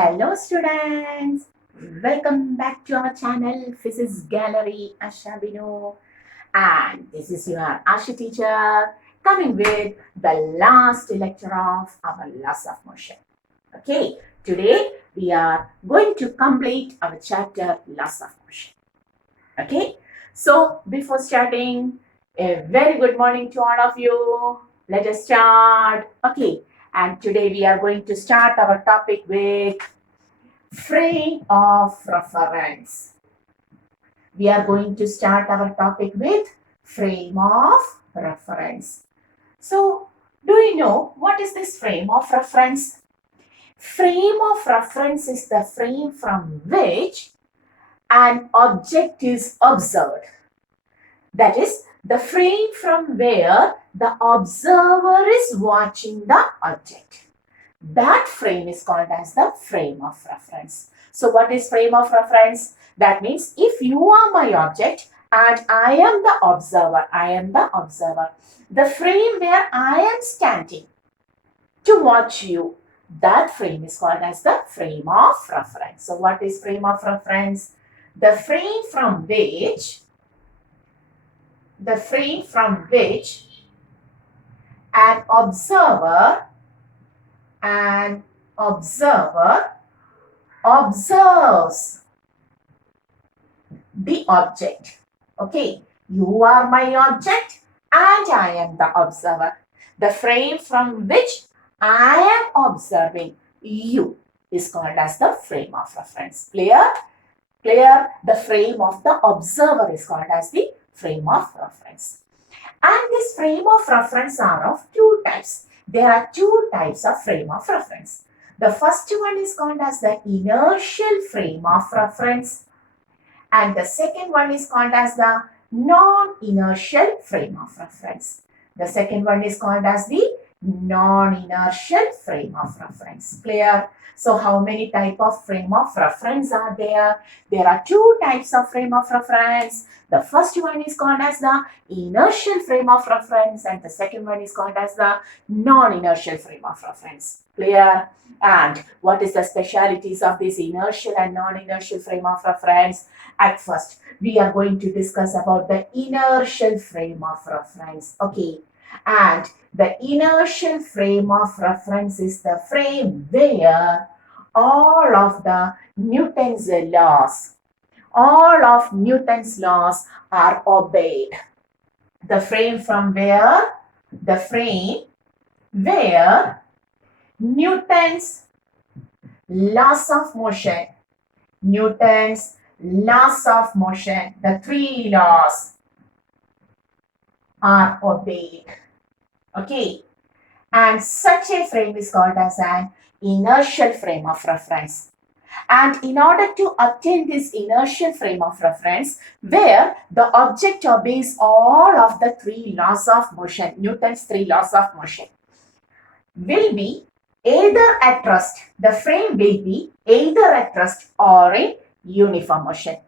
Hello students, welcome back to our channel Physics Gallery Ashabino, and this is your Asha teacher coming with the last lecture of our laws of motion. Okay, today we are going to complete our chapter laws of motion. Okay, so before starting, a very good morning to all of you. Let us start. Okay, and today we are going to start our topic with frame of reference. We are going to start our topic with frame of reference. So, do you know what is this frame of reference? Frame of reference is the frame from which an object is observed. That is, the frame from where the observer is watching the object. That frame is called as the frame of reference. So what is frame of reference? That means if you are my object and I am the observer, the frame where I am standing to watch you, that frame is called as the frame of reference. So what is frame of reference? The frame from which an observer observes the object. Okay, you are my object and I am the observer. The frame from which I am observing you is called as the frame of reference. Clear? The frame of the observer is called as the frame of reference. And this frame of reference are of two types. There are two types of frame of reference. The first one is called as the inertial frame of reference, and the second one is called as the non-inertial frame of reference. The second one is called as the non-inertial frame of reference. Clear? So how many type of frame of reference are there? There are two types of frame of reference. The first one is called as the inertial frame of reference and the second one is called as the non-inertial frame of reference. Clear? And what is the specialities of this inertial and non-inertial frame of reference? At first, we are going to discuss about the inertial frame of reference. Okay. And the inertial frame of reference is the frame where all of Newton's laws are obeyed. The frame where Newton's laws of motion, the three laws are obeyed. Okay, and such a frame is called as an inertial frame of reference. And in order to obtain this inertial frame of reference, where the object obeys all of the three laws of motion, Newton's three laws of motion, will be either at rest. The frame will be either at rest or in uniform motion.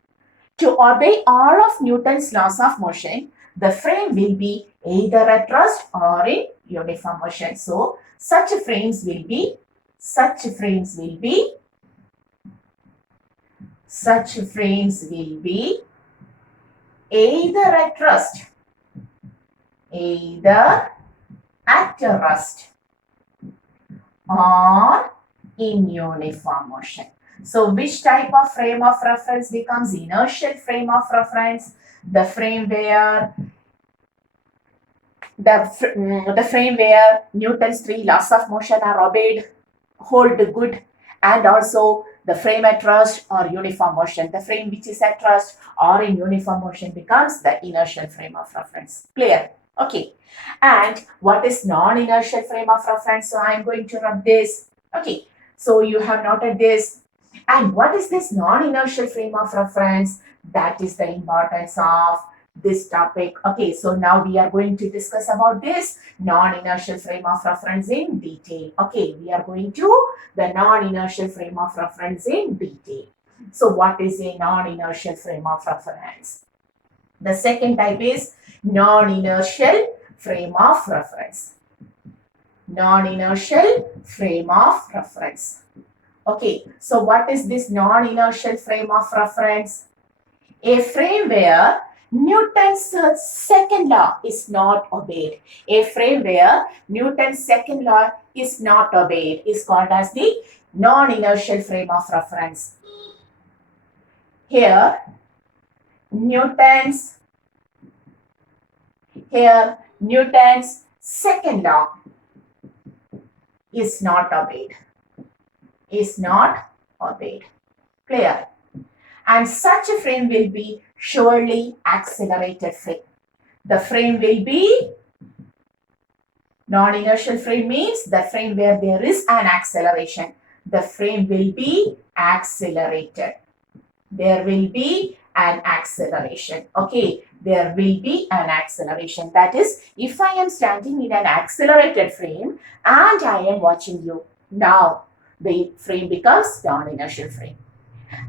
To obey all of Newton's laws of motion, the frame will be either at rest or in uniform motion. So, such frames will be either at rest or in uniform motion. So, which type of frame of reference becomes inertial frame of reference? The frame where Newton's three laws of motion are obeyed, hold good, and also the frame at rest or uniform motion. The frame which is at rest or in uniform motion becomes the inertial frame of reference. Clear? Okay. And what is non-inertial frame of reference? So I am going to rub this. Okay. So you have noted this. And what is this non-inertial frame of reference? That is the importance of this topic. Okay, so now we are going to discuss about this non-inertial frame of reference in detail. Okay, we are going to the non-inertial frame of reference in detail. So what is a non-inertial frame of reference? The second type is non-inertial frame of reference. Non-inertial frame of reference. Okay, so what is this non-inertial frame of reference? A frame where Newton's second law is not obeyed. A frame where Newton's second law is not obeyed is called as the non-inertial frame of reference. Here, Newton's second law is not obeyed. Is not obeyed. Clear? And such a frame will be surely accelerated frame. The frame will be non-inertial frame means the frame where there is an acceleration. The frame will be accelerated. There will be an acceleration. Okay, there will be an acceleration. That is, if I am standing in an accelerated frame and I am watching you, now the frame becomes non-inertial frame.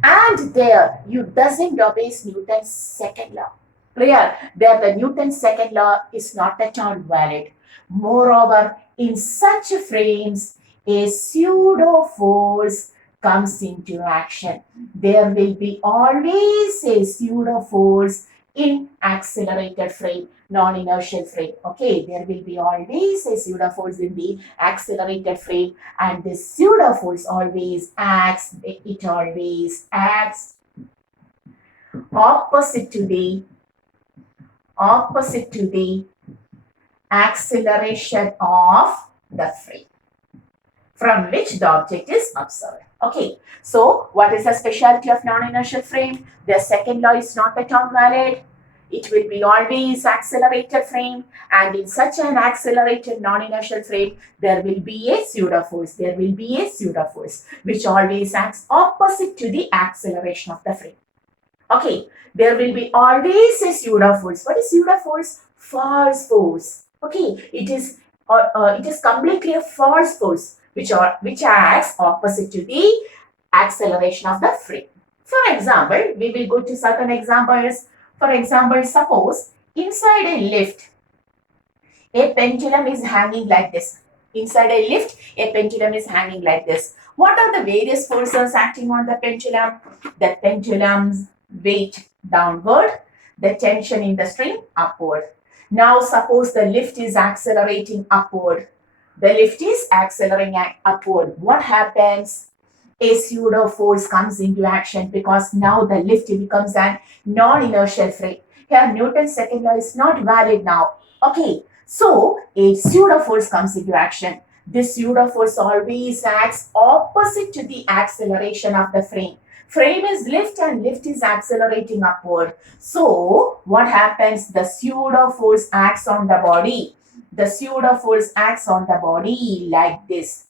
And there you doesn't obey Newton's second law. Clear? There the Newton's second law is not at all valid. Moreover, in such frames, a pseudo force comes into action. There will be always a pseudo force in accelerated frame, non-inertial frame. Okay, there will be always a pseudo force in the accelerated frame, and this pseudo force always acts, it always acts opposite to the acceleration of the frame from which the object is observed. Okay, so what is the specialty of non-inertial frame? The second law is not at all valid. It will be always accelerated frame, and in such an accelerated non-inertial frame, there will be a pseudo force. There will be a pseudo force which always acts opposite to the acceleration of the frame. Okay, there will be always a pseudo force. What is pseudo force? False force. Okay, it is completely a false force which acts opposite to the acceleration of the frame. For example, we will go to certain examples. For example, suppose inside a lift, a pendulum is hanging like this. Inside a lift, a pendulum is hanging like this. What are the various forces acting on the pendulum? The pendulum's weight downward, the tension in the string upward. Now suppose the lift is accelerating upward. The lift is accelerating upward. What happens? A pseudo force comes into action because now the lift becomes an non-inertial frame. Here Newton's second law is not valid now. Okay, so a pseudo force comes into action. This pseudo force always acts opposite to the acceleration of the frame. Frame is lift and lift is accelerating upward. So what happens? The pseudo force acts on the body. The pseudo force acts on the body like this.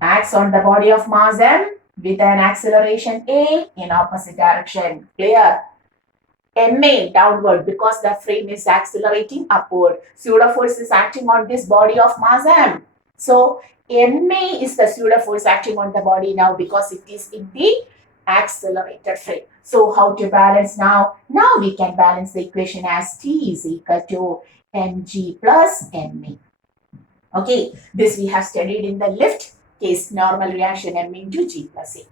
Acts on the body of mass m with an acceleration a in opposite direction. Clear? ma downward because the frame is accelerating upward. Pseudo force is acting on this body of mass m. So ma is the pseudo force acting on the body now because it is in the accelerated frame. So how to balance now? Now we can balance the equation as T is equal to mg plus ma. Okay, this we have studied in the lift case, normal reaction m into g plus a.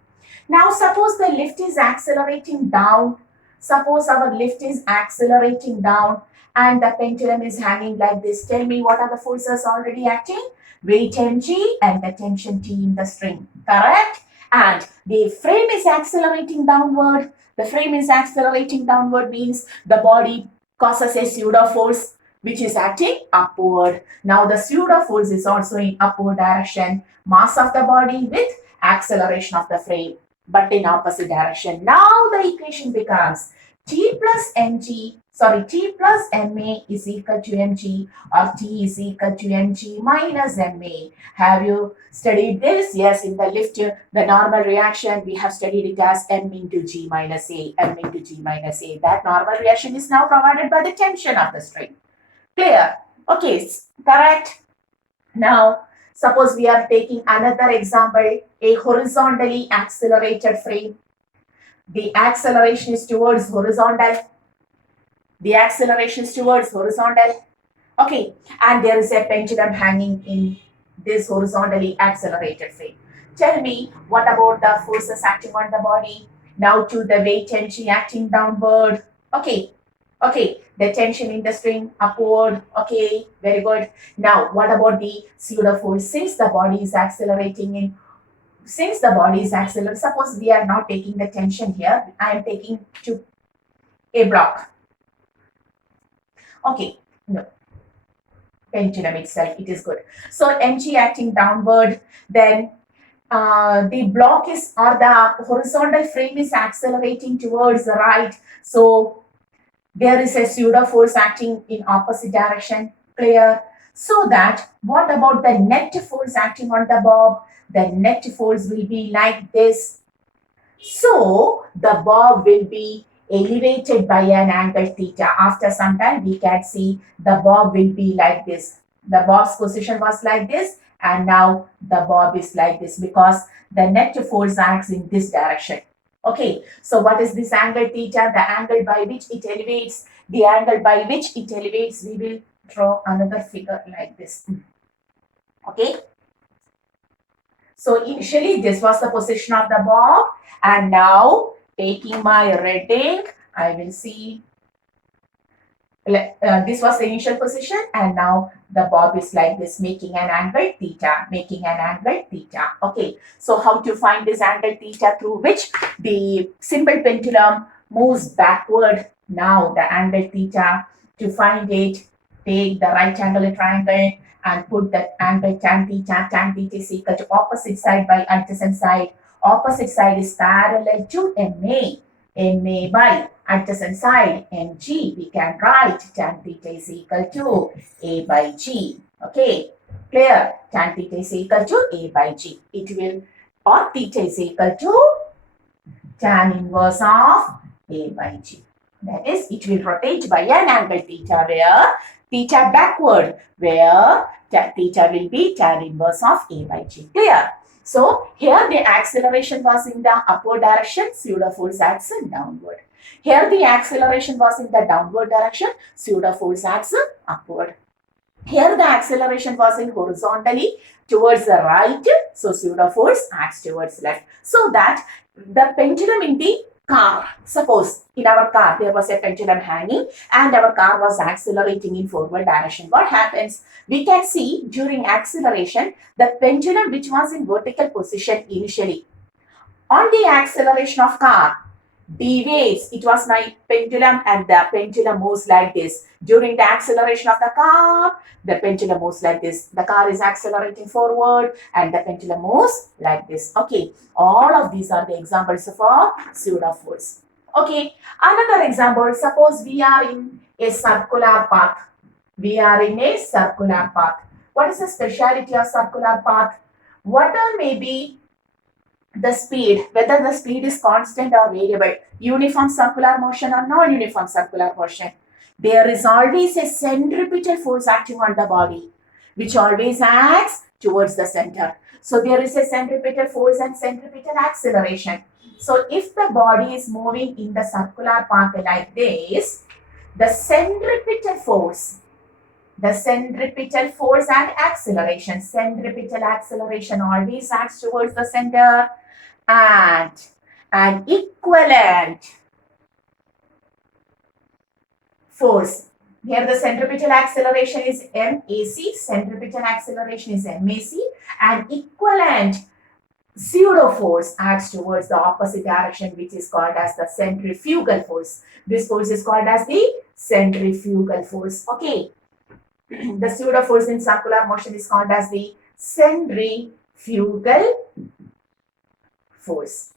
Now suppose the lift is accelerating down. Suppose our lift is accelerating down and the pendulum is hanging like this. Tell me what are the forces already acting? Weight mg and the tension T in the string. Correct? And the frame is accelerating downward. The frame is accelerating downward means the body causes a pseudo force which is acting upward. Now the pseudo force is also in upward direction. Mass of the body with acceleration of the frame, but in opposite direction. Now the equation becomes T plus ma is equal to mg, or T is equal to mg minus ma. Have you studied this? Yes, in the lift, the normal reaction, we have studied it as m into g minus a, m into g minus a. That normal reaction is now provided by the tension of the string. Clear? Okay, correct. Now, suppose we are taking another example, a horizontally accelerated frame. The acceleration is towards horizontal. The acceleration is towards horizontal. Okay, and there is a pendulum hanging in this horizontally accelerated frame. Tell me, what about the forces acting on the body? Now to the weight tension acting downward. Okay, okay, the tension in the string upward. Okay, very good. Now, what about the pseudo force? Since the body is accelerating, suppose we are not taking the tension here, I am taking to a block. Okay, no, pendulum itself, it is good. So mg acting downward, then the block is, or the horizontal frame is accelerating towards the right. So there is a pseudo force acting in opposite direction. Clear? So that, what about the net force acting on the bob? The net force will be like this. So the bob will be elevated by an angle theta. After some time, we can see the bob will be like this. The bob's position was like this, and now the bob is like this because the net force acts in this direction. Okay, so what is this angle theta? The angle by which it elevates. The angle by which it elevates, we will draw another figure like this. Okay. So initially this was the position of the bob, and now taking my red ink, I will see this was the initial position, and now the bob is like this, making an angle theta, Okay, so how to find this angle theta? Through which the simple pendulum moves backward. Now the angle theta, to find it, take the right angle triangle and put that angle tan theta. Tan theta is equal to opposite side by adjacent side. Opposite side is parallel to MA. MA by adjacent side MG. We can write tan theta is equal to A by G. Okay, clear? Tan theta is equal to A by G. It will, or theta is equal to tan inverse of A by G. That is, it will rotate by an angle theta, where theta backward, where theta will be tan inverse of A by G. Clear? So here the acceleration was in the upward direction, pseudo force acts downward. Here the acceleration was in the downward direction, pseudo force acts upward. Here the acceleration was in horizontally towards the right, so pseudo force acts towards left. So that the pendulum in the car, suppose in our car there was a pendulum hanging and our car was accelerating in forward direction. What happens? We can see during acceleration, the pendulum which was in vertical position initially, on the acceleration of car, deviates. It was my pendulum, and the pendulum moves like this. During the acceleration of the car, the pendulum moves like this. The car is accelerating forward and the pendulum moves like this. Okay, all of these are the examples for pseudo force. Okay, another example, suppose we are in a circular path. What is the speciality of circular path? Whatever may be the speed, whether the speed is constant or variable, uniform circular motion or non-uniform circular motion, there is always a centripetal force acting on the body, which always acts towards the center. So there is a centripetal force and centripetal acceleration. So if the body is moving in the circular path like this, the centripetal force and acceleration, centripetal acceleration always acts towards the center, and an equivalent force. Here the centripetal acceleration is MAC, centripetal acceleration is MAC, and equivalent pseudo force acts towards the opposite direction, which is called as the centrifugal force. This force is called as the centrifugal force. Okay. The pseudo force in circular motion is called as the centrifugal force.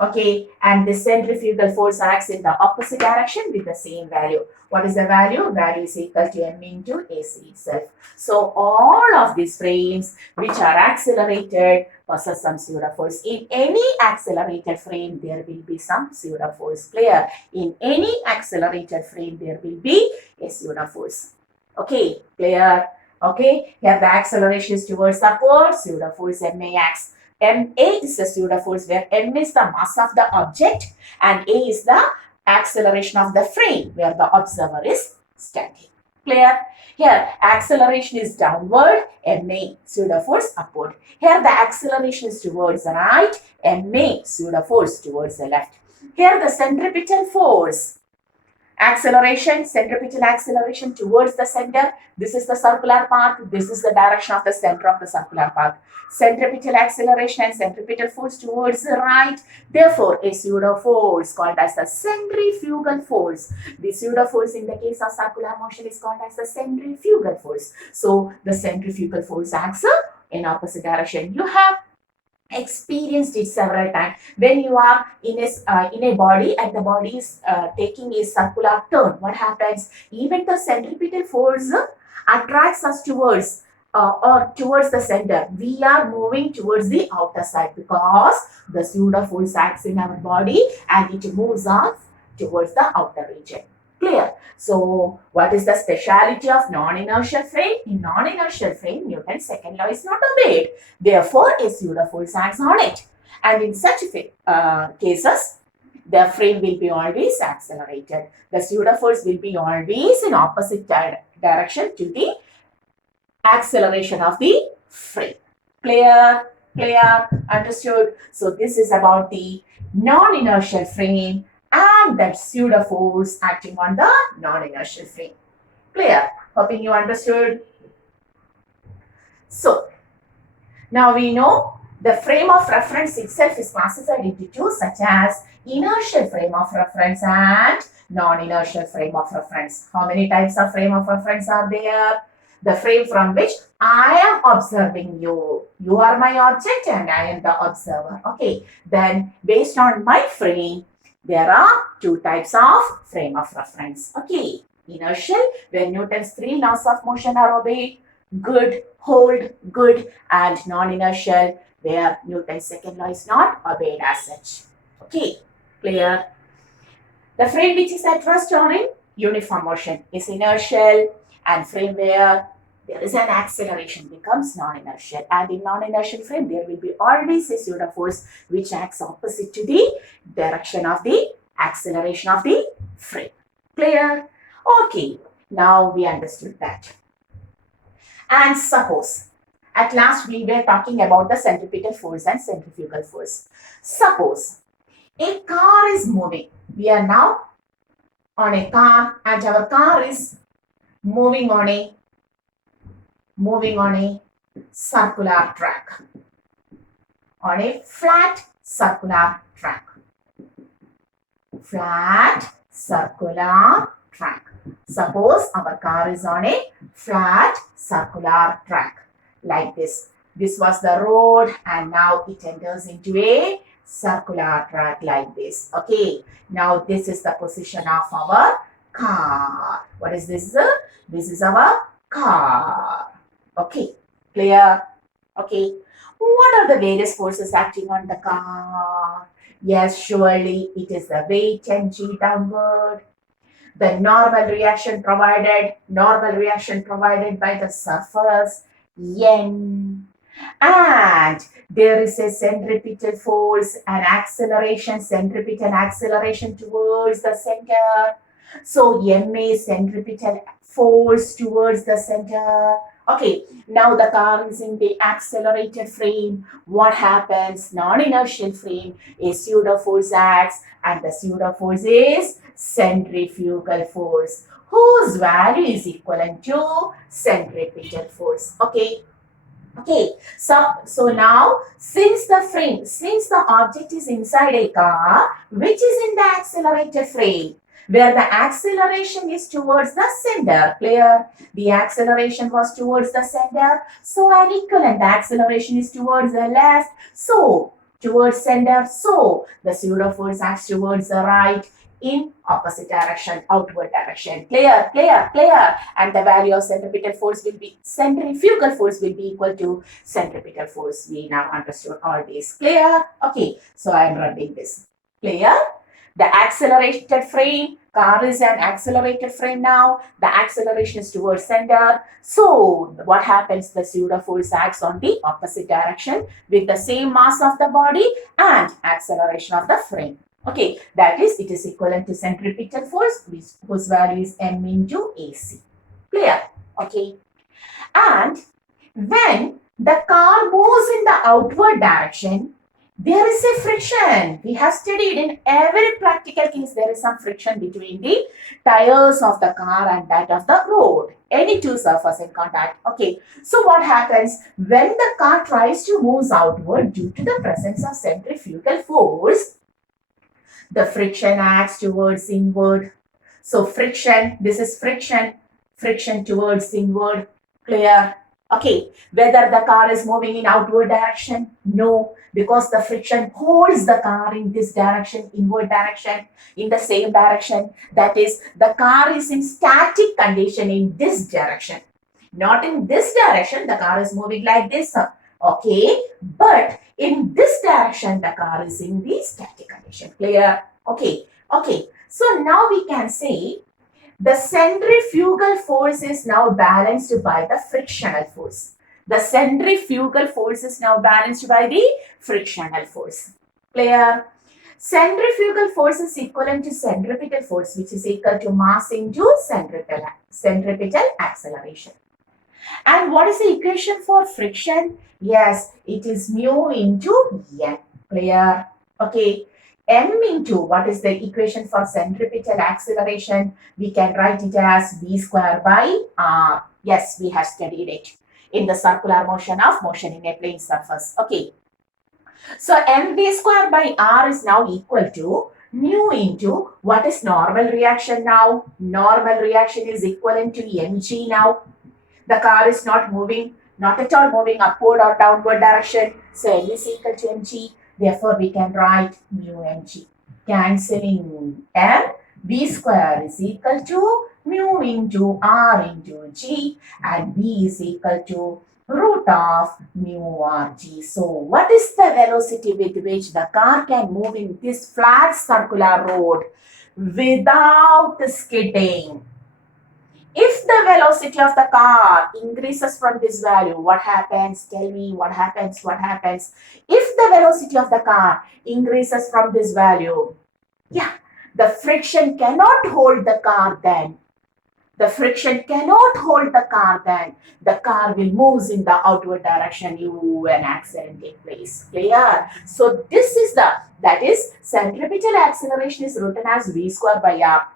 Okay, and the centrifugal force acts in the opposite direction with the same value. What is the value? Value is equal to m into AC itself. So all of these frames which are accelerated possess some pseudo force. In any accelerated frame, there will be some pseudo force. Clear? In any accelerated frame, there will be a pseudo force. Okay, clear? Okay, here the acceleration is towards upward, pseudo force MA acts. MA is the pseudo force, where M is the mass of the object and A is the acceleration of the frame where the observer is standing. Clear? Here, acceleration is downward, ma pseudo-force upward. Here, the acceleration is towards the right, ma pseudo-force towards the left. Here, the centripetal force, acceleration, centripetal acceleration towards the center. This is the circular path. This is the direction of the center of the circular path. Centripetal acceleration and centripetal force towards the right. Therefore, a pseudo force called as the centrifugal force. The pseudo force in the case of circular motion is called as the centrifugal force. So, the centrifugal force acts in opposite direction. You have experienced it several times when you are in a body and the body is taking a circular turn. What happens? Even the centripetal force attracts us towards or towards the center. We are moving towards the outer side because the pseudo force acts in our body and it moves us towards the outer region. Clear? So, what is the speciality of non-inertial frame? In non-inertial frame, Newton's second law is not obeyed. Therefore, a pseudo force acts on it. And in such cases, the frame will be always accelerated. The pseudo force will be always in opposite direction to the acceleration of the frame. Clear? Clear? Understood? So, this is about the non-inertial frame and that pseudo force acting on the non-inertial frame. Clear? Hoping you understood. So, now we know the frame of reference itself is classified into two, such as inertial frame of reference and non-inertial frame of reference. How many types of frame of reference are there? The frame from which I am observing you. You are my object and I am the observer. Okay. Then based on my frame, there are two types of frame of reference. Okay. Inertial, where Newton's three laws of motion are obeyed. Good, hold, good. And non-inertial, where Newton's second law is not obeyed as such. Okay. Clear? The frame which is at rest or in uniform motion is inertial, and frame where there is an acceleration becomes non-inertial. And in non-inertial frame, there will be always a pseudo force which acts opposite to the direction of the acceleration of the frame. Clear? Okay, now we understood that. And suppose, at last we were talking about the centripetal force and centrifugal force. Suppose a car is moving. We are now on a car and our car is moving on a circular track, on a flat circular track. Flat circular track. Suppose our car is on a flat circular track like this. This was the road and now it enters into a circular track like this. Okay. Now this is the position of our car. What is this? This is our car. Okay. Clear? Okay. What are the various forces acting on the car? Yes, surely it is the weight mg downward. The normal reaction provided by the surface n. And there is a centripetal force and acceleration, centripetal acceleration towards the center. So ma centripetal force towards the center. Okay, now the car is in the accelerated frame. What happens? Non-inertial frame, a pseudo force acts, and the pseudo force is centrifugal force, whose value is equivalent to centripetal force. Okay. Okay, so now since the object is inside a car which is in the accelerated frame, where the acceleration is towards the center, clear? The acceleration was towards the center, so an equivalent acceleration is towards the left, so towards center, so the pseudo force acts towards the right in opposite direction, outward direction. Clear, clear, clear. And the value of centripetal force will be, centrifugal force will be equal to centripetal force. We now understood all this. Clear? Okay, so I am writing this. Clear? The accelerated frame, car is an accelerated frame now. The acceleration is towards center. So what happens? The pseudo force acts on the opposite direction with the same mass of the body and acceleration of the frame. Okay, that is, it is equivalent to centripetal force, whose value is m into AC. Clear? Okay. And when the car moves in the outward direction, there is a friction. We have studied in every practical case there is some friction between the tires of the car and that of the road. Any two surfaces in contact. Okay. So what happens when the car tries to move outward due to the presence of centrifugal force? The friction acts towards inward. So friction, this is friction, friction towards inward. Clear? Okay, whether the car is moving in outward direction? No, because the friction holds the car in this direction, inward direction, in the same direction. That is, the car is in static condition in this direction. Not in this direction, the car is moving like this. Okay, but in this direction, the car is in the static condition. Clear? Okay, okay. So now we can say the centrifugal force is now balanced by the frictional force. The centrifugal force is now balanced by the frictional force. Clear? Centrifugal force is equivalent to centripetal force, which is equal to mass into centripetal acceleration. And what is the equation for friction? Yes, it is mu into m. Clear? Okay. M into what is the equation for centripetal acceleration? We can write it as v square by r. Yes, we have studied it in the circular motion in a plane surface. Okay. So mv square by r is now equal to mu into what is normal reaction now? Normal reaction is equivalent to mg now. The car is not moving, not at all moving upward or downward direction. So L is equal to mg. Therefore, we can write mu mg. Cancelling m, v square is equal to mu into r into g, and v is equal to root of mu rg. So, what is the velocity with which the car can move in this flat circular road without skidding? If the velocity of the car increases from this value, what happens? Tell me what happens, what happens. If the velocity of the car increases from this value, yeah, the friction cannot hold the car then. The friction cannot hold the car then. The car will move in the outward direction, an accident take place. Clear? So this is that is centripetal acceleration is written as v square by r.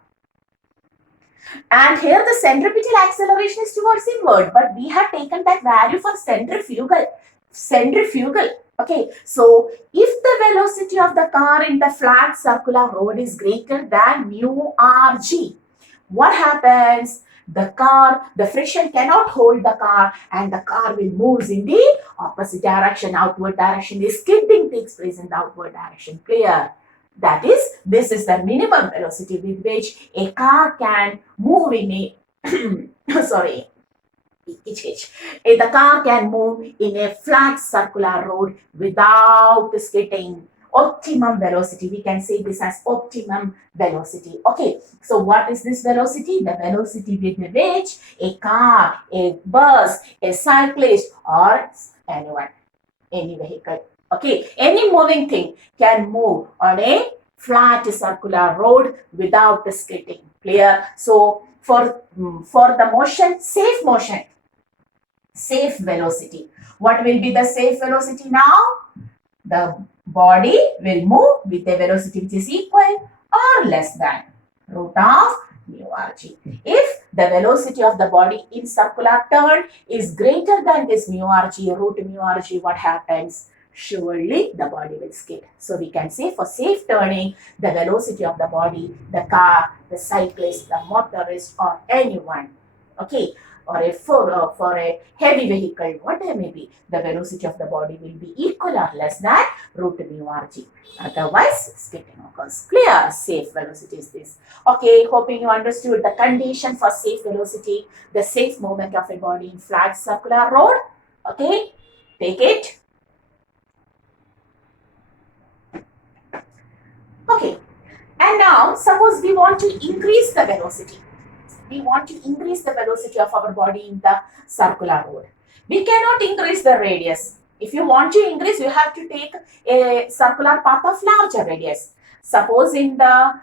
And here the centripetal acceleration is towards inward, but we have taken that value for centrifugal. Okay, so if the velocity of the car in the flat circular road is greater than mu rg, what happens? The friction cannot hold the car and the car will move in the opposite direction, outward direction. The skidding takes place in the outward direction. Clear? That is, this is the minimum velocity with which a car can move in a, sorry, the car can move in a flat circular road without skidding. Optimum velocity, we can say this as optimum velocity. Okay, so what is this velocity? The velocity with which a car, a bus, a cyclist, or anyone, any vehicle, okay, any moving thing can move on a flat circular road without skidding. Clear? So for the motion, safe velocity. What will be the safe velocity now? The body will move with a velocity which is equal or less than root of mu rg. If the velocity of the body in circular turn is greater than this mu rg, root mu rg, what happens? Surely the body will skid. So we can say for safe turning, the velocity of the body, the car, the cyclist, the motorist, or anyone, okay, or for a heavy vehicle, whatever may be, the velocity of the body will be equal or less than root mu rg. Otherwise, skidding occurs. Clear? Safe velocity is this. Okay, hoping you understood the condition for safe velocity, the safe movement of a body in flat circular road. Okay, take it. Okay, and now suppose we want to increase the velocity. We want to increase the velocity of our body in the circular road. We cannot increase the radius. If you want to increase, you have to take a circular path of larger radius. Suppose in the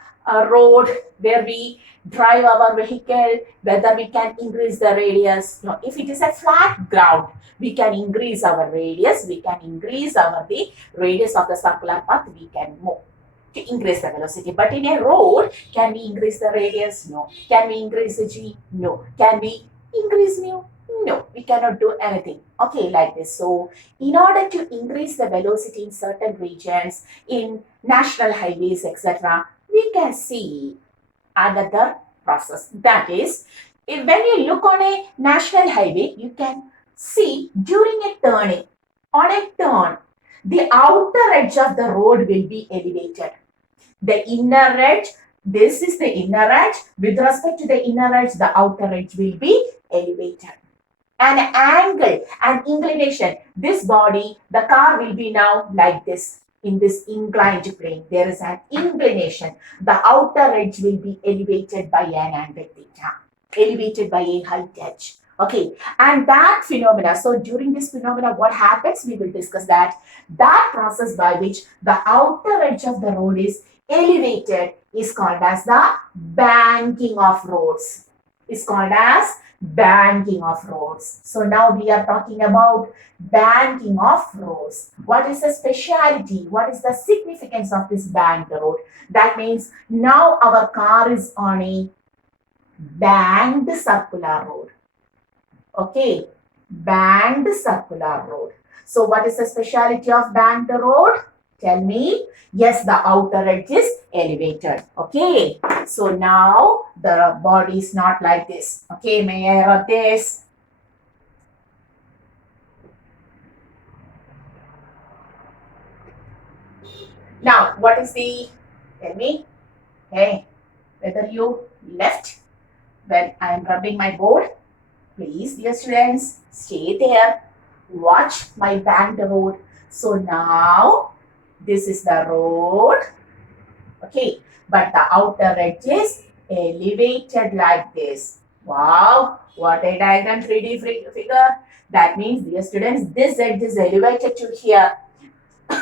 road where we drive our vehicle, whether we can increase the radius. No, if it is a flat ground, we can increase our radius, we can increase the radius of the circular path, we can move to increase the velocity. But in a road, can we increase the radius? No. Can we increase the g? No. Can we increase mu? No, we cannot do anything. Okay, like this. So, in order to increase the velocity in certain regions, in national highways, etc., we can see another process. That is, when you look on a national highway, you can see during a turning, on a turn, the outer edge of the road will be elevated. The inner edge, this is the inner edge. With respect to the inner edge, the outer edge will be elevated. An angle, an inclination, this body, the car will be now like this. In this inclined plane, there is an inclination. The outer edge will be elevated by an angle theta, elevated by a height edge. Okay, and that phenomena, so during this phenomena, what happens? We will discuss that. That process by which the outer edge of the road is elevated is called as the banking of roads. Is called as banking of roads. So now we are talking about banking of roads. What is the speciality? What is the significance of this banked road? That means now our car is on a banked circular road. Okay, banked circular road. So what is the speciality of banked road? Tell me. Yes, the outer edge is elevated. Okay, so now the body is not like this. Okay, may I write this? Now, what is the, tell me, hey, whether you left when I am rubbing my board, please, dear students, stay there, watch my banked road. So now, this is the road, okay, but the outer edge is elevated like this. Wow, what a diagram 3D figure. That means, dear students, this edge is elevated to here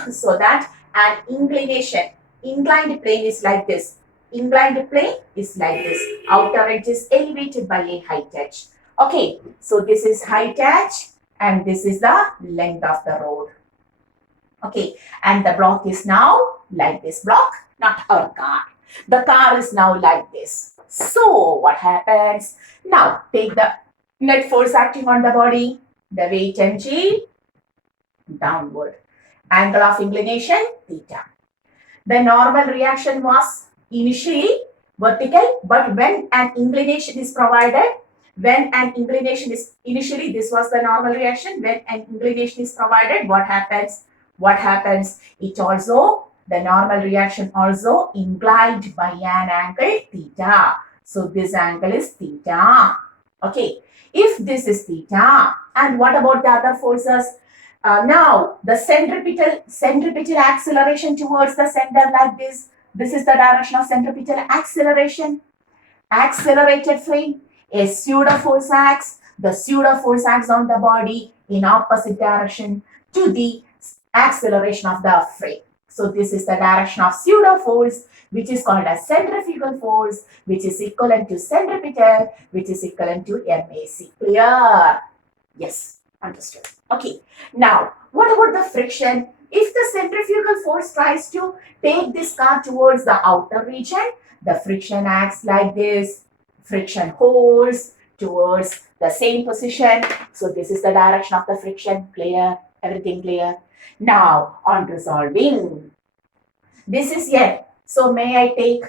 so that an inclination, inclined plane is like this. Inclined plane is like this. Outer edge is elevated by a height edge. Okay, so this is height edge and this is the length of the road. Okay, and the block is now like this block, not our car. The car is now like this. So what happens? Now take the net force acting on the body, the weight mg, downward. Angle of inclination, theta. The normal reaction was initially vertical, but when an inclination is provided, when an inclination is, initially this was the normal reaction, when an inclination is provided, what happens? What happens? It also, the normal reaction also inclined by an angle theta. So this angle is theta. Okay, if this is theta, and what about the other forces? Now, the centripetal acceleration towards the center like this. This is the direction of centripetal acceleration. Accelerated frame. A pseudo force acts. The pseudo force acts on the body in opposite direction to the acceleration of the frame. So this is the direction of pseudo force, which is called as centrifugal force, which is equivalent to centripetal, which is equivalent to MAC. Clear? Yes, understood. Okay, now what about the friction? If the centrifugal force tries to take this car towards the outer region, the friction acts like this. Friction holds towards the same position. So this is the direction of the friction. Clear? Everything clear? Now on resolving, this is N. So may I take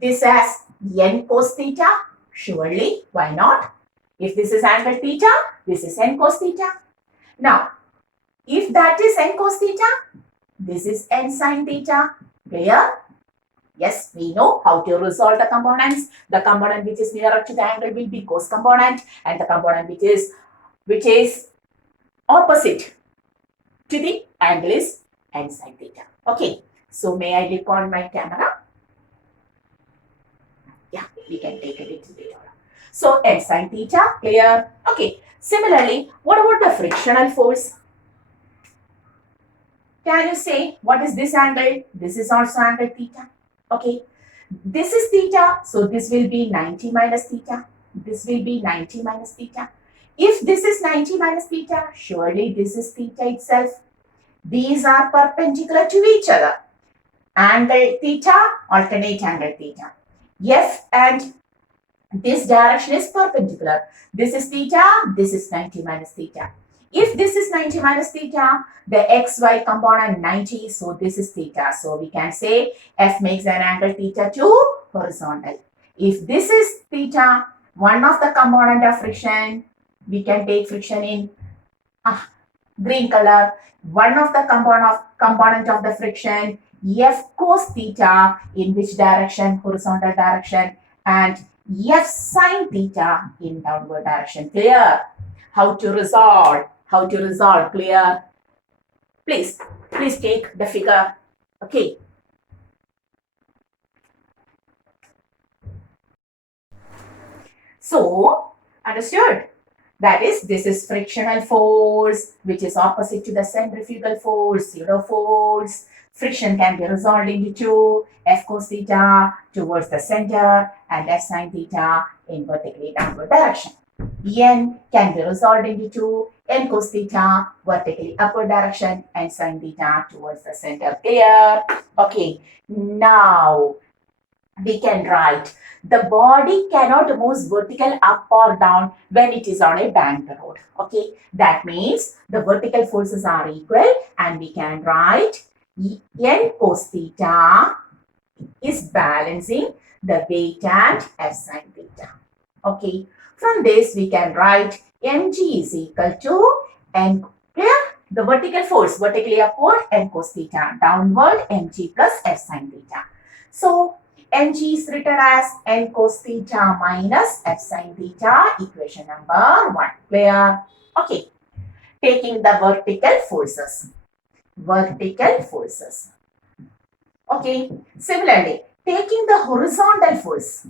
this as N cos theta? Surely, why not? If this is angle theta, this is N cos theta. Now, if that is N cos theta, this is N sin theta. Clear? Yes, we know how to resolve the components. The component which is nearer to the angle will be cos component, and the component which is opposite to the angle is N sin theta. Okay, so may I look on my camera? Yeah, we can take a little bit. So N sin theta, clear? Okay, similarly, what about the frictional force? Can you say what is this angle? This is also angle theta. Okay. This is theta, so this will be 90 minus theta. This will be 90 minus theta. If this is 90 minus theta, surely this is theta itself. These are perpendicular to each other. Angle theta, alternate angle theta. F and this direction is perpendicular. This is theta, this is 90 minus theta. If this is 90 minus theta, the xy component 90, so this is theta. So we can say F makes an angle theta to horizontal. If this is theta, one of the component of friction, we can take friction in green color. One of the component of the friction, F cos theta, in which direction? Horizontal direction, and F sine theta in downward direction. Clear? How to resolve? How to resolve? Clear? Please take the figure. Okay. So, understood? That is, this is frictional force, which is opposite to the centrifugal force, pseudoforce. Friction can be resolved into two, F cos theta towards the center and F sine theta in vertically downward direction. N can be resolved into two, N cos theta vertically upward direction and sine theta towards the center. Clear? Okay. Now, we can write the body cannot move vertical up or down when it is on a banked road. Okay, that means the vertical forces are equal and we can write N cos theta is balancing the weight and F sine theta. Okay, from this we can write mg is equal to N, the vertical force vertically upward, N cos theta, downward mg plus F sine theta. So mg is written as N cos theta minus F sine theta, equation number 1. Clear? Okay. Taking the vertical forces. Vertical forces. Okay. Similarly, taking the horizontal force.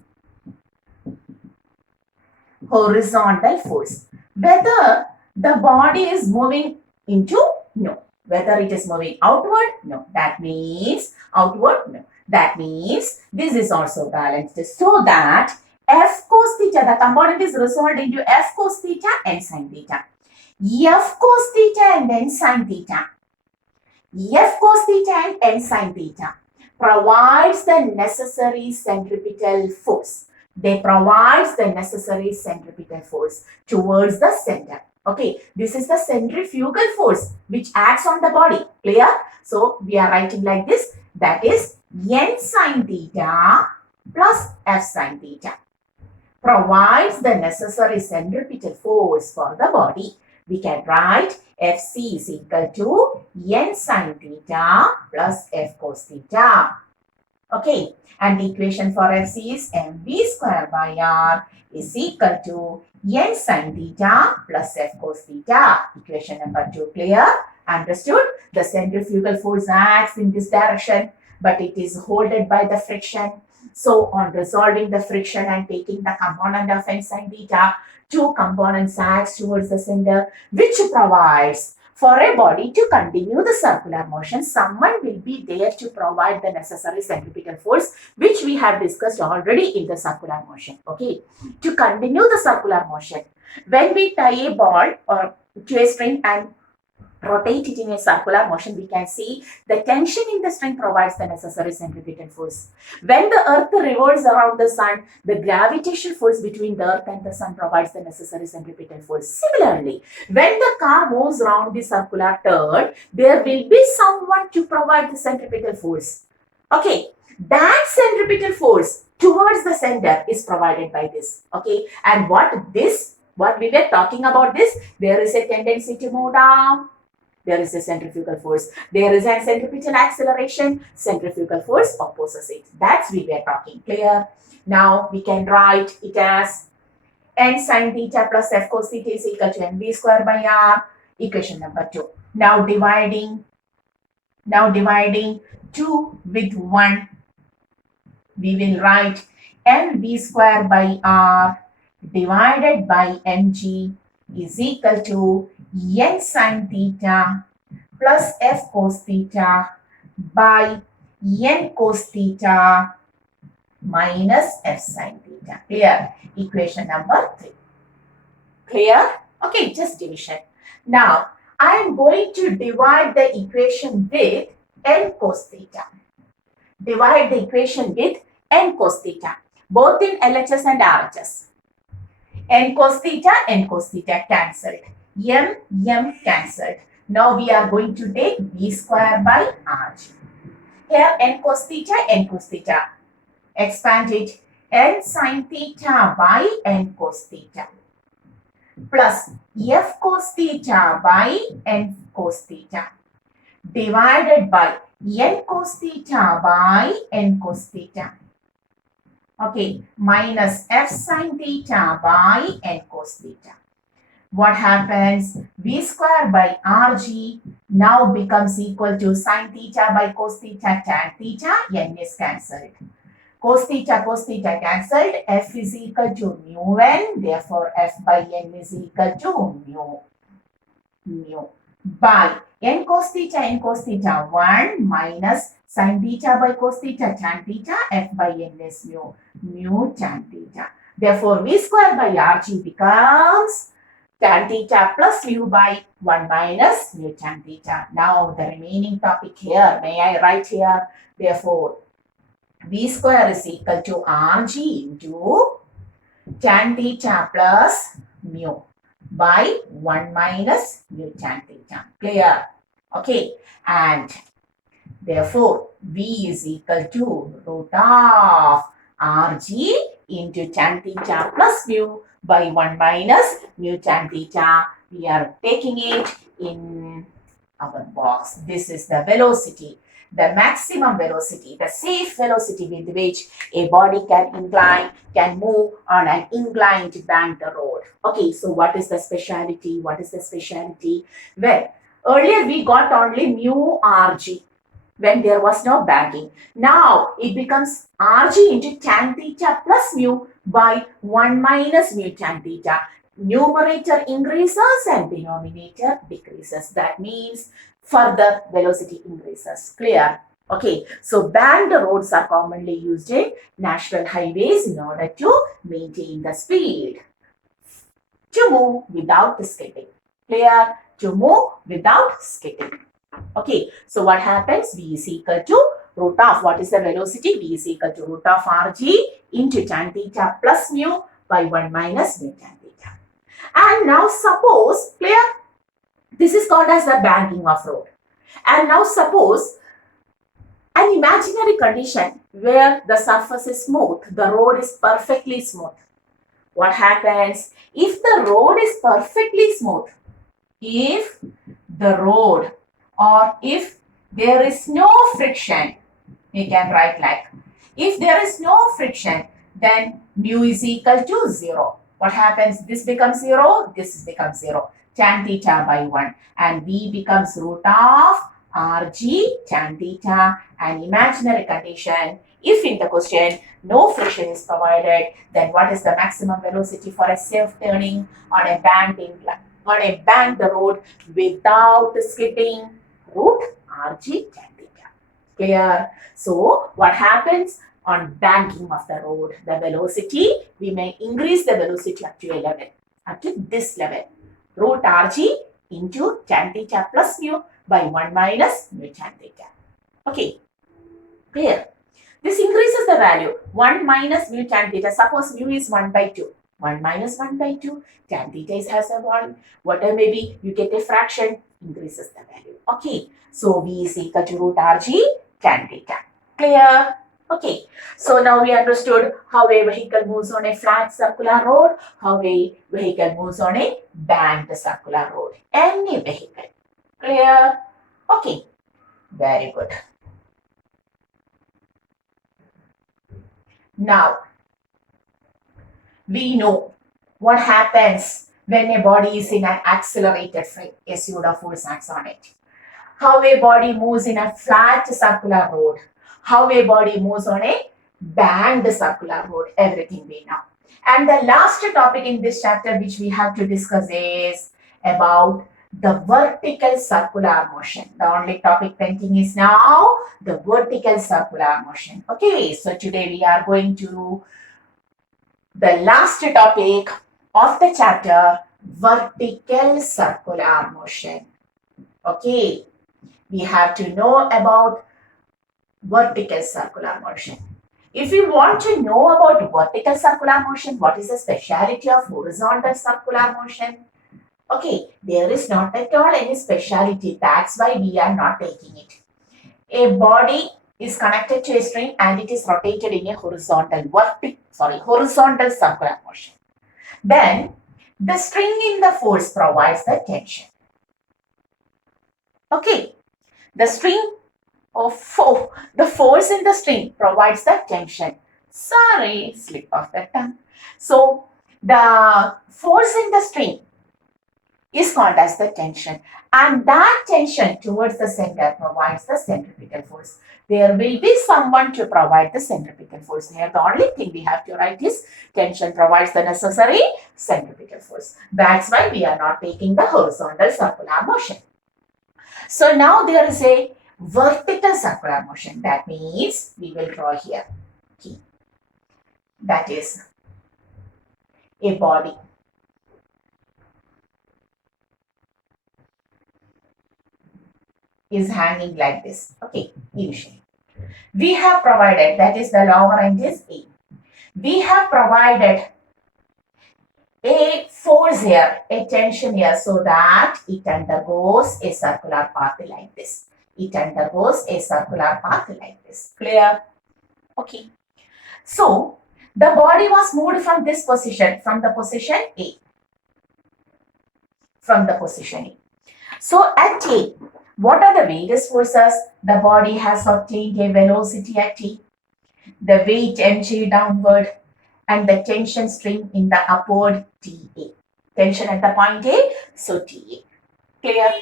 Horizontal force. Whether the body is moving into? No. Whether it is moving outward? No. That means outward? No. That means this is also balanced so that F cos theta, the component is resolved into F cos theta and sine theta. F cos theta and then sine theta. F cos theta and N sine theta provides the necessary centripetal force. They provide the necessary centripetal force towards the center. Okay, this is the centrifugal force which acts on the body. Clear? So we are writing like this. That is N sine theta plus F sine theta provides the necessary centripetal force for the body. We can write Fc is equal to N sine theta plus F cos theta. Okay, and the equation for Fc is mv square by r is equal to N sine theta plus F cos theta. Equation number 2. Clear? Understood? The centrifugal force acts in this direction, but it is holded by the friction. So on resolving the friction and taking the component of N sine theta, two components acts towards the center, which provides for a body to continue the circular motion. Someone will be there to provide the necessary centripetal force, which we have discussed already in the circular motion. Okay, to continue the circular motion, when we tie a ball or to a string and rotate it in a circular motion, we can see the tension in the string provides the necessary centripetal force. When the earth revolves around the sun, the gravitational force between the earth and the sun provides the necessary centripetal force. Similarly, when the car moves around the circular turn, there will be someone to provide the centripetal force. Okay, that centripetal force towards the center is provided by this. Okay, and what we were talking about this, there is a tendency to move down. There is a centrifugal force. There is a centripetal acceleration. Centrifugal force opposes it. That's we were talking. Clear? Now we can write it as N sine theta plus F cos theta is equal to mv square by r. Equation number 2. Now dividing 2 with 1. We will write mv square by r divided by mg is equal to N sine theta plus f cos theta by n cos theta minus f sin theta. Clear? Equation number 3. Clear? Okay, just division. Now, I am going to divide the equation with n cos theta. Divide the equation with n cos theta, both in LHS and RHS. N cos theta cancelled. M cancelled. Now we are going to take v square by rg. Here n cos theta. Expand it. N sin theta by n cos theta plus f cos theta by n cos theta divided by n cos theta by n cos theta. Okay, minus f sin theta by n cos theta. What happens? V square by rg now becomes equal to sin theta by cos theta tan theta. N is cancelled. Cos theta cancelled. F is equal to mu n. Therefore, f by n is equal to mu by n cos theta 1 minus sin theta by cos theta tan theta. F by n is mu tan theta. Therefore, v square by rg becomes tan theta plus mu by 1 minus mu tan theta. Now, the remaining topic here, may I write here? Therefore, v square is equal to rg into tan theta plus mu by 1 minus mu tan theta. Clear? Okay. And therefore, v is equal to root of rg into tan theta plus mu by 1 minus mu tan theta. We are taking it in our box. This is the velocity, the maximum velocity, the safe velocity with which a body can move on an inclined banked road. Okay, so what is the speciality? Well, earlier we got only mu rg when there was no banking. Now it becomes rg into tan theta plus mu by 1 minus mu tan theta. Numerator increases and denominator decreases. That means further velocity increases. Clear? Okay, so banked roads are commonly used in national highways in order to maintain the speed. To move without skidding. Clear? To move without skidding. Okay, so what happens? V is equal to root of, what is the velocity? V is equal to root of rg into tan theta plus mu by 1 minus mu tan theta. And now suppose, clear? This is called as the banking of road. And now suppose an imaginary condition where the surface is smooth, the road is perfectly smooth. What happens? If the road is perfectly smooth, if the road or if there is no friction, we can write like, if there is no friction, then mu is equal to 0. What happens? This becomes 0, this becomes 0. Tan theta by 1 and v becomes root of rg tan theta, an imaginary condition. If in the question no friction is provided, then what is the maximum velocity for a safe turning on a banked road without skidding? Root rg tan theta. Clear? So what happens on banking of the road? The velocity, we may increase the velocity up to a level, up to this level. Root rg into tan theta plus mu by 1 minus mu tan theta. Okay, clear? This increases the value 1 minus mu tan theta. Suppose mu is 1 by 2. 1 minus 1 by 2, tan theta has a 1. Whatever may be, you get a fraction, increases the value. Okay, so v is equal to root rg tan theta. Clear? Okay, so now we understood how a vehicle moves on a flat circular road, how a vehicle moves on a banked circular road. Any vehicle. Clear? Okay, very good. Now, we know what happens when a body is in an accelerated frame. A pseudoforce acts on it. How a body moves in a flat circular road. How a body moves on a banked circular road. Everything we know. And the last topic in this chapter which we have to discuss is about the vertical circular motion. The only topic pending is now the vertical circular motion. Okay, so today we are going to the last topic of the chapter, vertical circular motion. Okay, we have to know about vertical circular motion. If you want to know about vertical circular motion, what is the speciality of horizontal circular motion? Okay, there is not at all any speciality. That's why we are not taking it. A body is connected to a string and it is rotated in a horizontal circular motion. Then the string in the force provides the tension. Okay, the force in the string provides the tension. Sorry, slip of the tongue. So the force in the string is called as the tension, and that tension towards the center provides the centripetal force. There will be someone to provide the centripetal force. Here the only thing we have to write is tension provides the necessary centripetal force. That's why we are not taking the horizontal circular motion. So now there is a vertical circular motion. That means we will draw here. Okay. That is a body. Is hanging like this. Okay, usually. We have provided, that is the lower end is A. We have provided a force here, a tension here, so that it undergoes a circular path like this. It undergoes a circular path like this. Clear? Okay. So, the body was moved from this position, from the position A. From the position A. So, at A, what are the various forces? The body has obtained a velocity at T, the weight mg downward, and the tension string in the upward TA. Tension at the point A, so TA. Clear?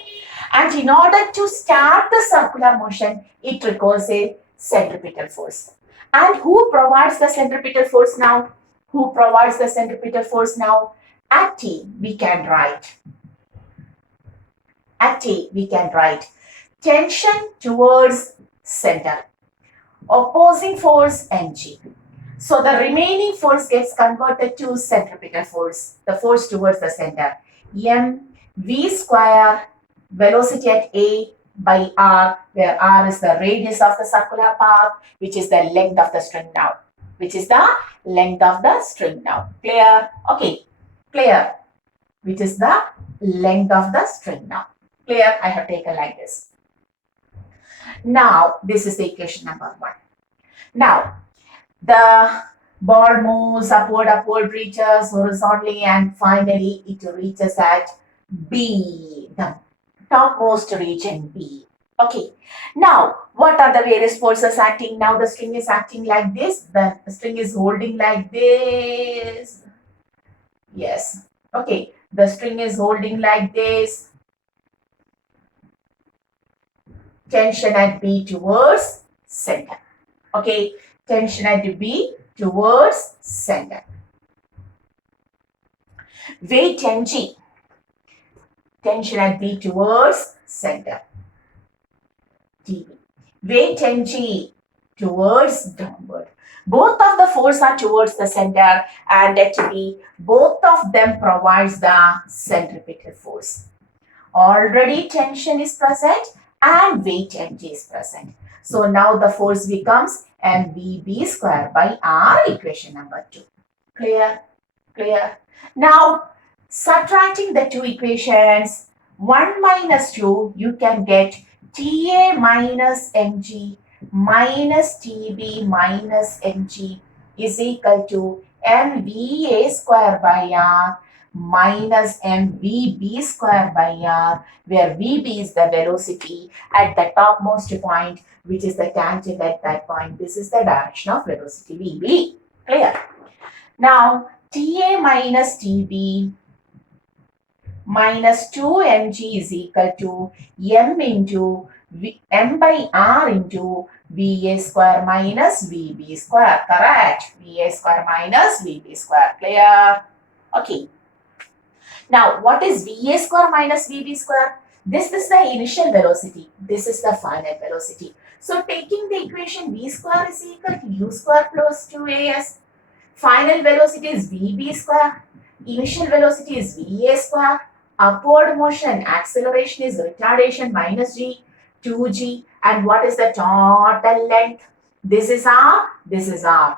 And in order to start the circular motion, it requires a centripetal force. And who provides the centripetal force now? Who provides the centripetal force now? At T, we can write. At T, we can write tension towards center, opposing force mg. So the remaining force gets converted to centripetal force, the force towards the center. mv square, velocity at A by r, where r is the radius of the circular path, which is the length of the string now. Which is the length of the string now. Clear? Okay, clear. Which is the length of the string now. Clear? I have taken like this. Now, this is the equation number 1. Now, the ball moves upward reaches horizontally, and finally it reaches at B, the topmost region B. Okay. Now, what are the various forces acting? Now the string is acting like this. The string is holding like this. Yes. Okay. The string is holding like this. Tension at B towards center. Okay. Tension at B towards center. Weight mg. Tension at B towards center. TB. Weight mg towards downward. Both of the force are towards the center, and at B, both of them provides the centripetal force. Already tension is present and weight mg is present. So now the force becomes mvb square by r, equation number 2. Clear? Clear? Now, subtracting the two equations, 1 minus 2, you can get TA minus mg minus TB minus mg is equal to mVA square by r minus mvb square by r, where vb is the velocity at the topmost point, which is the tangent at that point. This is the direction of velocity vb. Clear? Now, TA minus TB minus 2mg is equal to m by r into VA square minus VB square. Correct? VA square minus VB square. Clear? Okay. Now, what is VA square minus VB square? This is the initial velocity. This is the final velocity. So, taking the equation V square is equal to U square plus 2AS. Final velocity is VB square. Initial velocity is VA square. Upward motion, acceleration is retardation minus G, 2G. And what is the total length? This is R, 2R.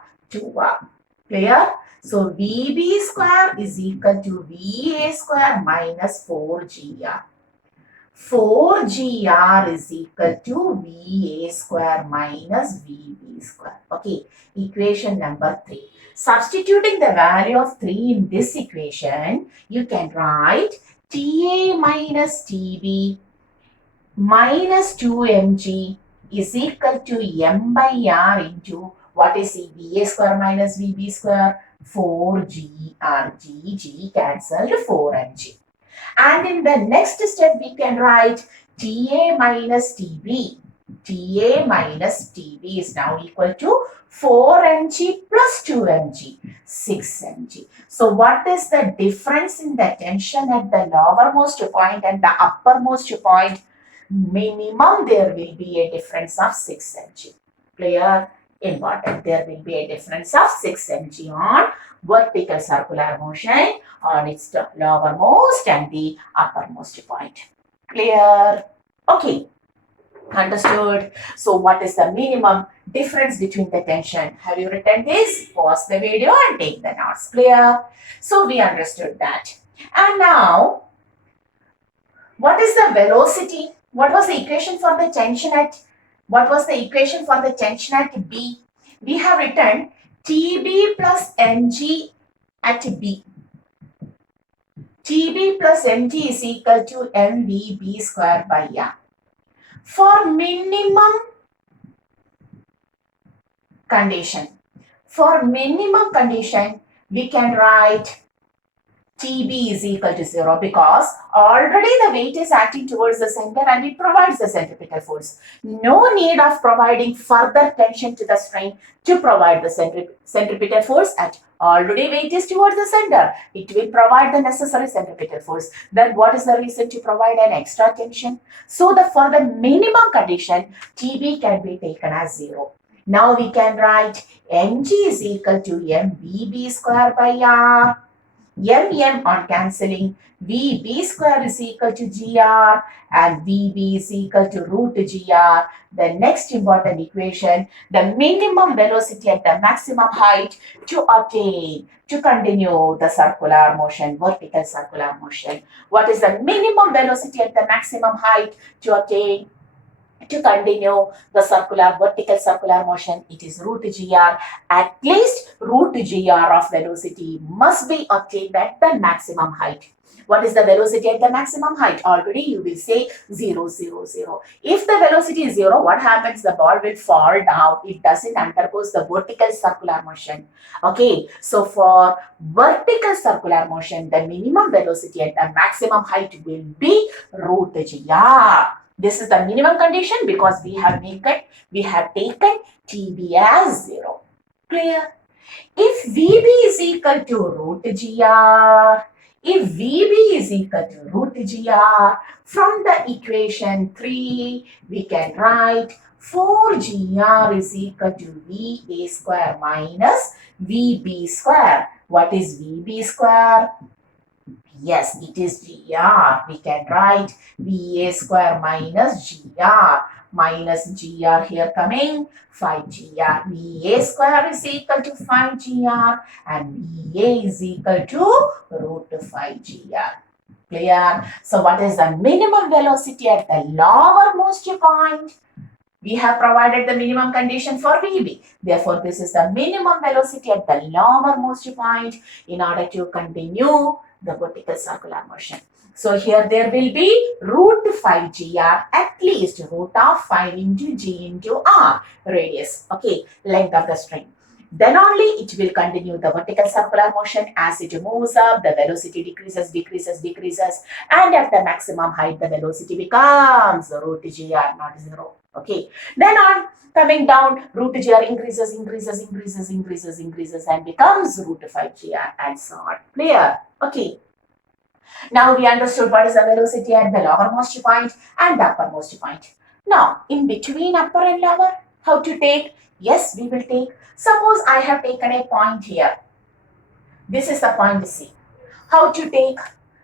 Clear? So VB square is equal to VA square minus 4GR. 4GR is equal to VA square minus VB square. Okay, equation number 3. Substituting the value of 3 in this equation, you can write TA minus TB minus 2mg is equal to m by r into what is VA square minus VB square? 4GR. G cancelled 4mg. And in the next step, we can write TA minus TB. TA minus TB is now equal to 4mg plus 2mg, 6mg. So what is the difference in the tension at the lowermost point and the uppermost point? Minimum there will be a difference of 6mg. Clear? Important. There will be a difference of 6mg on vertical circular motion on its lowermost and the uppermost point. Clear? Okay. Understood. So what is the minimum difference between the tension? Have you written this? Pause the video and take the notes. Clear? So we understood that. And now, what is the velocity? What was the equation for the tension at? What was the equation for the tension at B? We have written TB plus mg at B. TB plus mg is equal to mvb square by r. For minimum condition, we can write TB is equal to 0 because already the weight is acting towards the center and it provides the centripetal force. No need of providing further tension to the string to provide the centripetal force at already weight is towards the center. It will provide the necessary centripetal force. Then what is the reason to provide an extra tension? So for the minimum condition, TB can be taken as 0. Now we can write mg is equal to mvb square by r. M on cancelling, VB square is equal to GR and VB is equal to root GR. The next important equation, the minimum velocity at the maximum height to obtain, to continue the circular motion, vertical circular motion. What is the minimum velocity at the maximum height to obtain? To continue the vertical circular motion, it is root GR. At least root GR of velocity must be obtained at the maximum height. What is the velocity at the maximum height? Already you will say 0, 0, 0. If the velocity is 0, what happens? The ball will fall down. It doesn't undergo the vertical circular motion. Okay, so for vertical circular motion, the minimum velocity at the maximum height will be root GR. This is the minimum condition because we have taken TB as 0. Clear? If VB is equal to root GR, from the equation 3, we can write 4GR is equal to VA square minus VB square. What is VB square? Yes, it is GR. We can write VA square minus GR here coming 5GR. VA square is equal to 5GR and VA is equal to root 5GR. Clear? So what is the minimum velocity at the lowermost point? We have provided the minimum condition for VB. Therefore, this is the minimum velocity at the lowermost point in order to continue the vertical circular motion. So here there will be root 5GR, at least root of 5 into G into R, radius, okay, length of the string. Then only it will continue the vertical circular motion. As it moves up, the velocity decreases, and at the maximum height, the velocity becomes root GR, not 0. Okay. Then on coming down, root GR increases and becomes root 5GR and so on. Clear? Okay. Now we understood what is the velocity at the lowermost point and the uppermost point. Now, in between upper and lower, how to take? Yes, we will take. Suppose I have taken a point here. This is the point C. How to take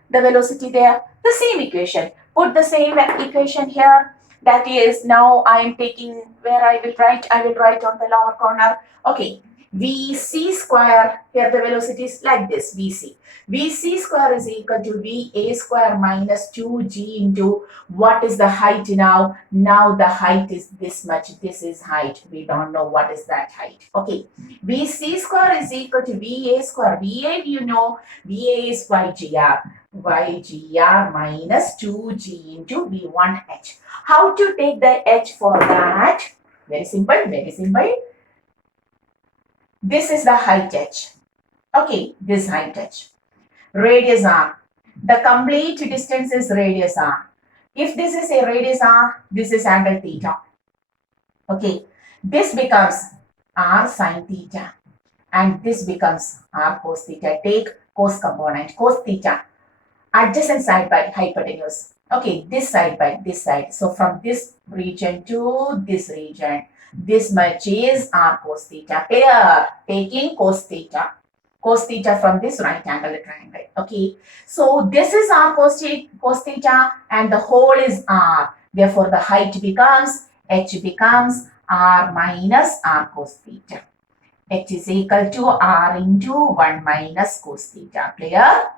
the velocity there? The same equation. Put the same equation here. That is, now I am taking where I will write on the lower corner. Okay, VC square, here the velocity is like this, VC. VC square is equal to VA square minus 2G into what is the height now? Now the height is this much. This is height. We don't know what is that height. Okay, VC square is equal to VA square. VA, you know, VA is YGR. YGR minus 2G into V1H. How to take the H for that? Very simple, very simple. This is the height H. Okay, this height H. Radius R. The complete distance is radius R. If this is a radius R, this is angle theta. Okay, this becomes R sine theta. And this becomes R cos theta. Take cos component, cos theta. Adjacent side by hypotenuse. Okay, this side by this side. So from this region to this region, this much is R cos theta. Clear? Taking cos theta. Cos theta from this right angle triangle. Okay, so this is R cos theta and the whole is R. Therefore, the height becomes, H becomes R minus R cos theta. H is equal to R into 1 minus cos theta. Clear?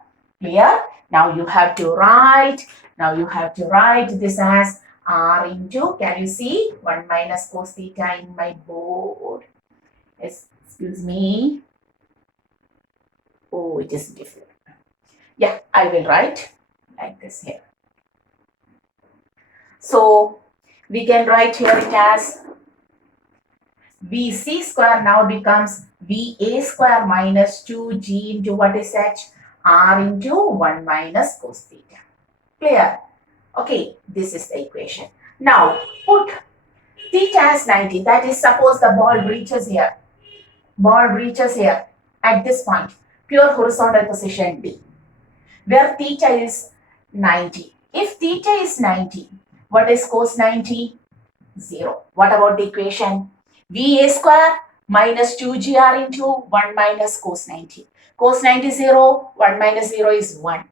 Clear? Now you have to write this as R into, can you see 1 minus cos theta in my board? Excuse me. Oh, it is different. Yeah, I will write like this here. So we can write here it as VC square now becomes VA square minus 2G into what is H? R into 1 minus cos theta. Clear? Okay, this is the equation. Now put theta as 90. That is, suppose the ball reaches here. Ball reaches here at this point. Pure horizontal position D. Where theta is 90. If theta is 90, what is cos 90? 0. What about the equation? VA square minus 2GR into 1 minus cos 90. Cos 90 is 0, 1 minus 0 is 1.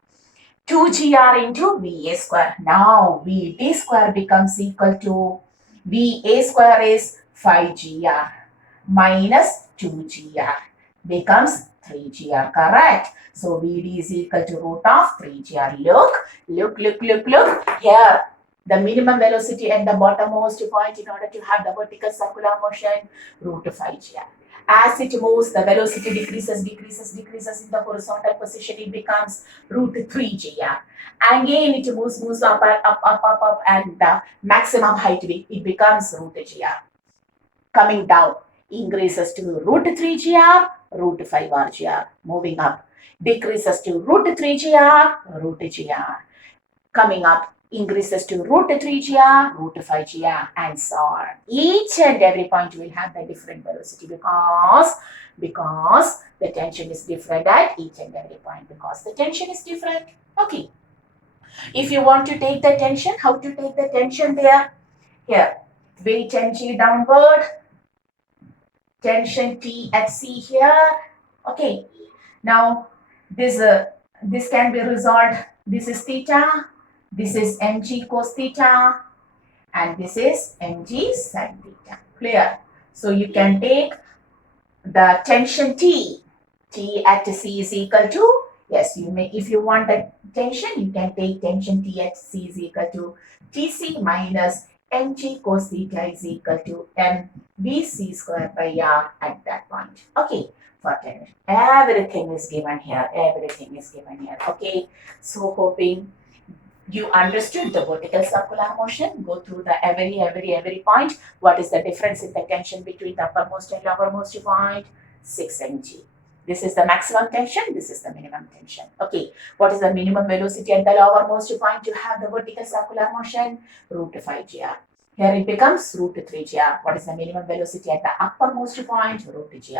2GR into VA square. Now VT square becomes equal to VA square is 5GR minus 2GR becomes 3GR, correct? So VD is equal to root of 3GR. Look. Here, the minimum velocity at the bottommost point in order to have the vertical circular motion, root 5GR. As it moves, the velocity decreases in the horizontal position. It becomes root 3GR. Again, it moves up, and the maximum height, it becomes root GR. Coming down, increases to root 3GR, root 5RGR. Moving up, decreases to root 3GR, root GR. Coming up, increases to root 3GR, root 5GR, and so on. Each and every point will have the different velocity because the tension is different at each and every point, because the tension is different. Okay. If you want to take the tension, how to take the tension there? Here, weight mg downward, tension T at C here. Okay. Now, this can be resolved. This is theta. This is mg cos theta, and this is mg sin theta. Clear? So you can take the tension T at C is equal to, yes, you may, if you want the tension, you can take tension T at C is equal to Tc minus mg cos theta is equal to mvc square by r at that point. Okay. For tension, everything is given here. Okay. So hoping you understood the vertical circular motion. Go through the every point. What is the difference in the tension between the uppermost and lowermost point? 6 mg. This is the maximum tension. This is the minimum tension. Okay. What is the minimum velocity at the lowermost point to have the vertical circular motion? Root 5GR. Here it becomes root 3gr. What is the minimum velocity at the uppermost point? Root gr.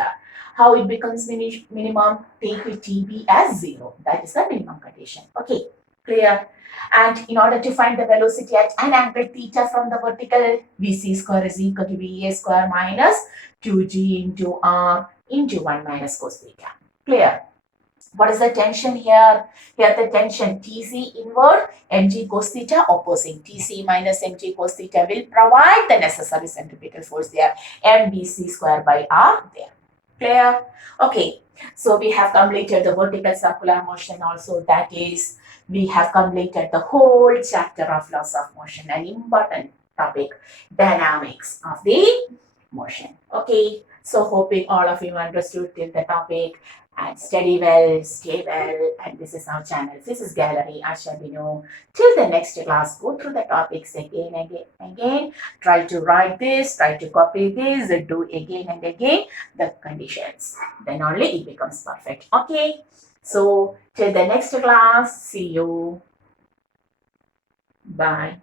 How it becomes minimum? Take TB as 0. That is the minimum condition. Okay, clear? And in order to find the velocity at an angle theta from the vertical, Vc square is equal to Va square minus 2g into r into 1 minus cos theta. Clear? What is the tension here? Here the tension Tc inward, mg cos theta opposing. Tc minus mg cos theta will provide the necessary centripetal force there. Mvc square by r there. Clear? Okay. So we have completed the vertical circular motion also. That is, we have completed the whole chapter of laws of motion, an important topic, dynamics of the motion. Okay. So hoping all of you understood till the topic and study well, stay well, and this is our channel. This is Gallery Asha Binu. Till the next class, go through the topics again and again. Try to write this, try to copy this, do again and again the conditions. Then only it becomes perfect. Okay. So till the next class, see you. Bye.